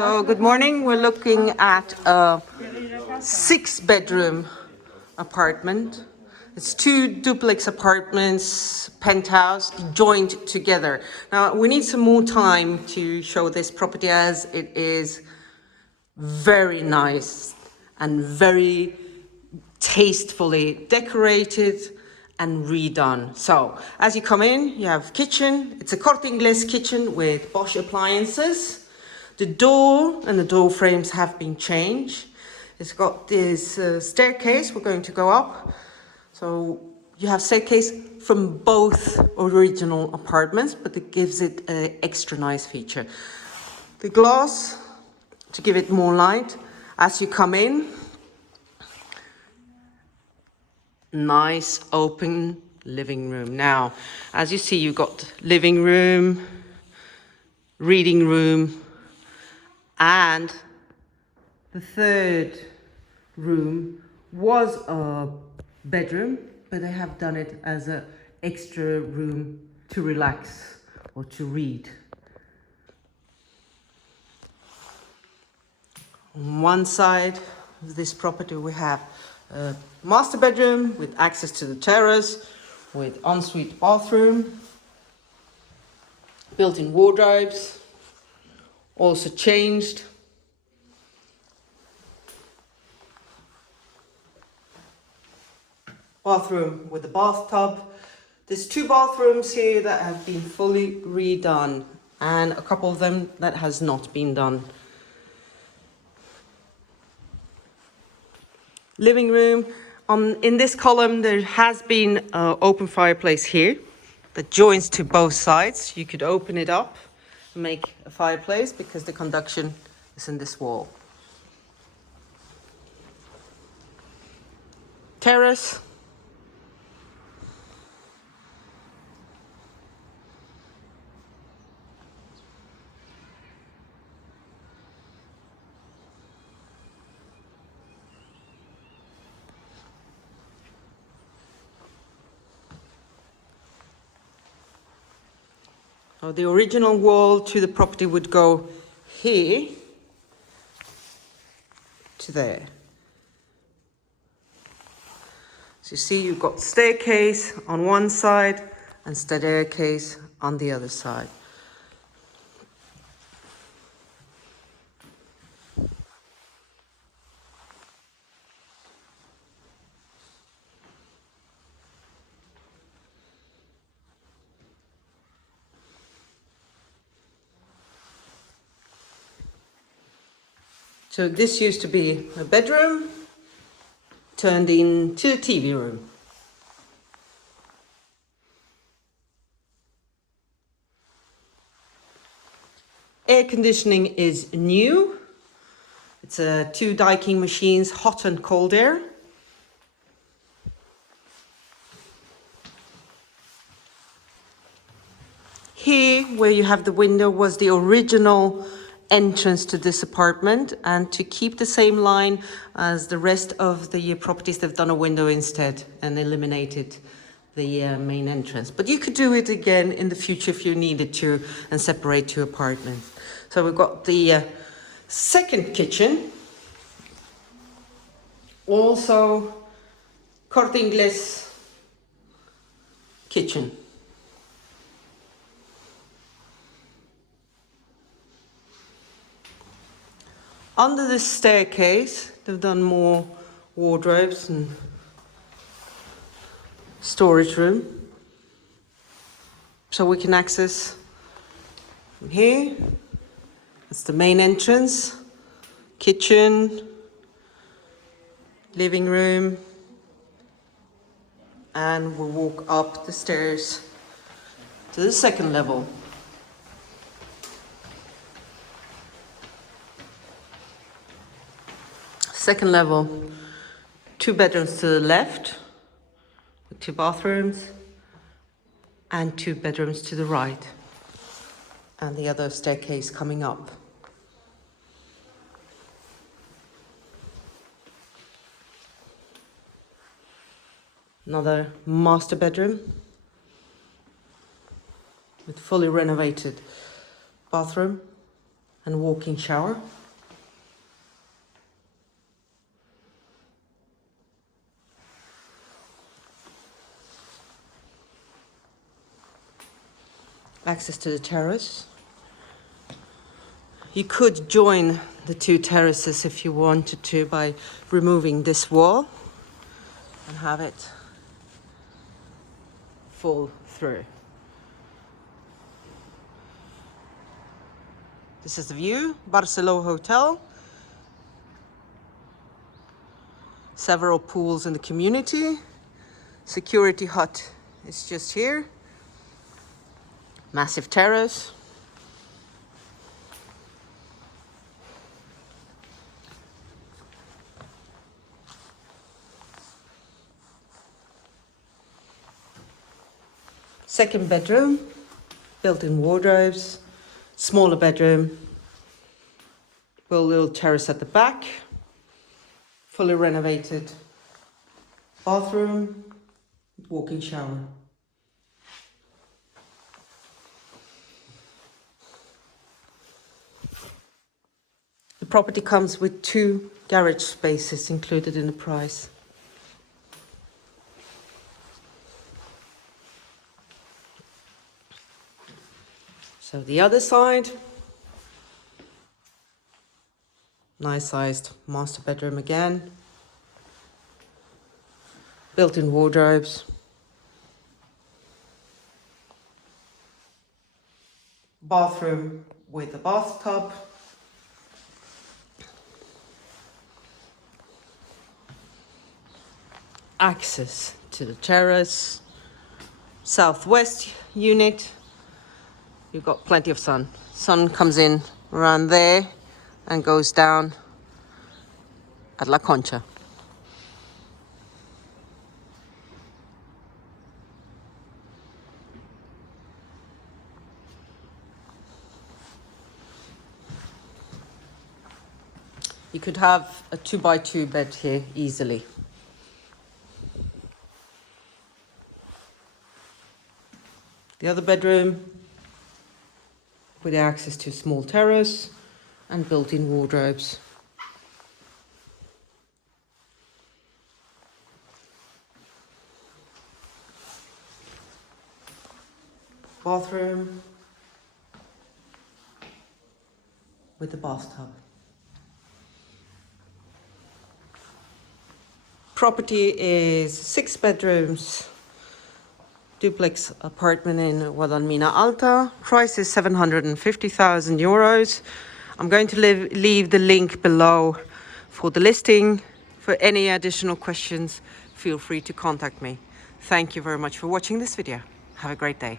So good morning. We're looking at a 6-bedroom apartment. It's 2 duplex apartments, penthouse, joined together. Now we need some more time to show this property as it is very nice and very tastefully decorated and redone. So as you come in, you have kitchen. It's a Corte Inglés kitchen with Bosh appliances. The door and the door frames have been changed. It's got this staircase. We're going to go up. So you have staircase from both original apartments, but it gives it an extra nice feature. The glass to give it more light as you come in. Nice open living room. Now, as you see, you've got living room, reading room, and the third room was a bedroom, but they have done it as an extra room to relax or to read. On one side of this property, we have a master bedroom with access to the terrace, with ensuite bathroom, built-in wardrobes, also changed. Bathroom with a bathtub. There's 2 bathrooms here that have been fully redone, and a couple of them that has not been done. Living room. In this column, there has been an open fireplace here that joins to both sides. You could open it up and make a fireplace because the conduction is in this wall. Terrace. So the original wall to the property would go here to there. So you see you've got staircase on one side and staircase on the other side. So this used to be a bedroom, turned into a TV room. Air conditioning is new. It's 2 Daikin machines, hot and cold air. Here, where you have the window, was the original entrance to this apartment, and to keep the same line as the rest of the properties, they've done a window instead and eliminated the main entrance. But you could do it again in the future if you needed to and separate 2 apartments. So we've got the second kitchen, also Corte Inglés kitchen. Under this staircase, they've done more wardrobes and storage room. So we can access from here. That's the main entrance, kitchen, living room, and we'll walk up the stairs to the second level. Second level, 2 bedrooms to the left, with 2 bathrooms, and 2 bedrooms to the right, and the other staircase coming up. Another master bedroom with fully renovated bathroom, and walk-in shower. Access to the terrace. You could join the two terraces if you wanted to by removing this wall and have it full through. This is the view, Barceló Hotel. Several pools in the community. Security hut is just here. Massive terrace. Second bedroom, built-in wardrobes, smaller bedroom, with a little terrace at the back, fully renovated bathroom, walk-in shower. The property comes with 2 garage spaces included in the price. So the other side, nice sized master bedroom again, built-in wardrobes, bathroom with a bathtub, access to the terrace, southwest unit. You've got plenty of sun. Sun comes in around there and goes down at La Concha. You could have a 2x2 bed here easily. The other bedroom with access to a small terrace and built-in wardrobes. Bathroom with a bathtub. Property is 6 bedrooms, duplex apartment in Guadalmina Alta. Price is 750,000 euros. I'm going to leave the link below for the listing. For any additional questions, feel free to contact me. Thank you very much for watching this video. Have a great day.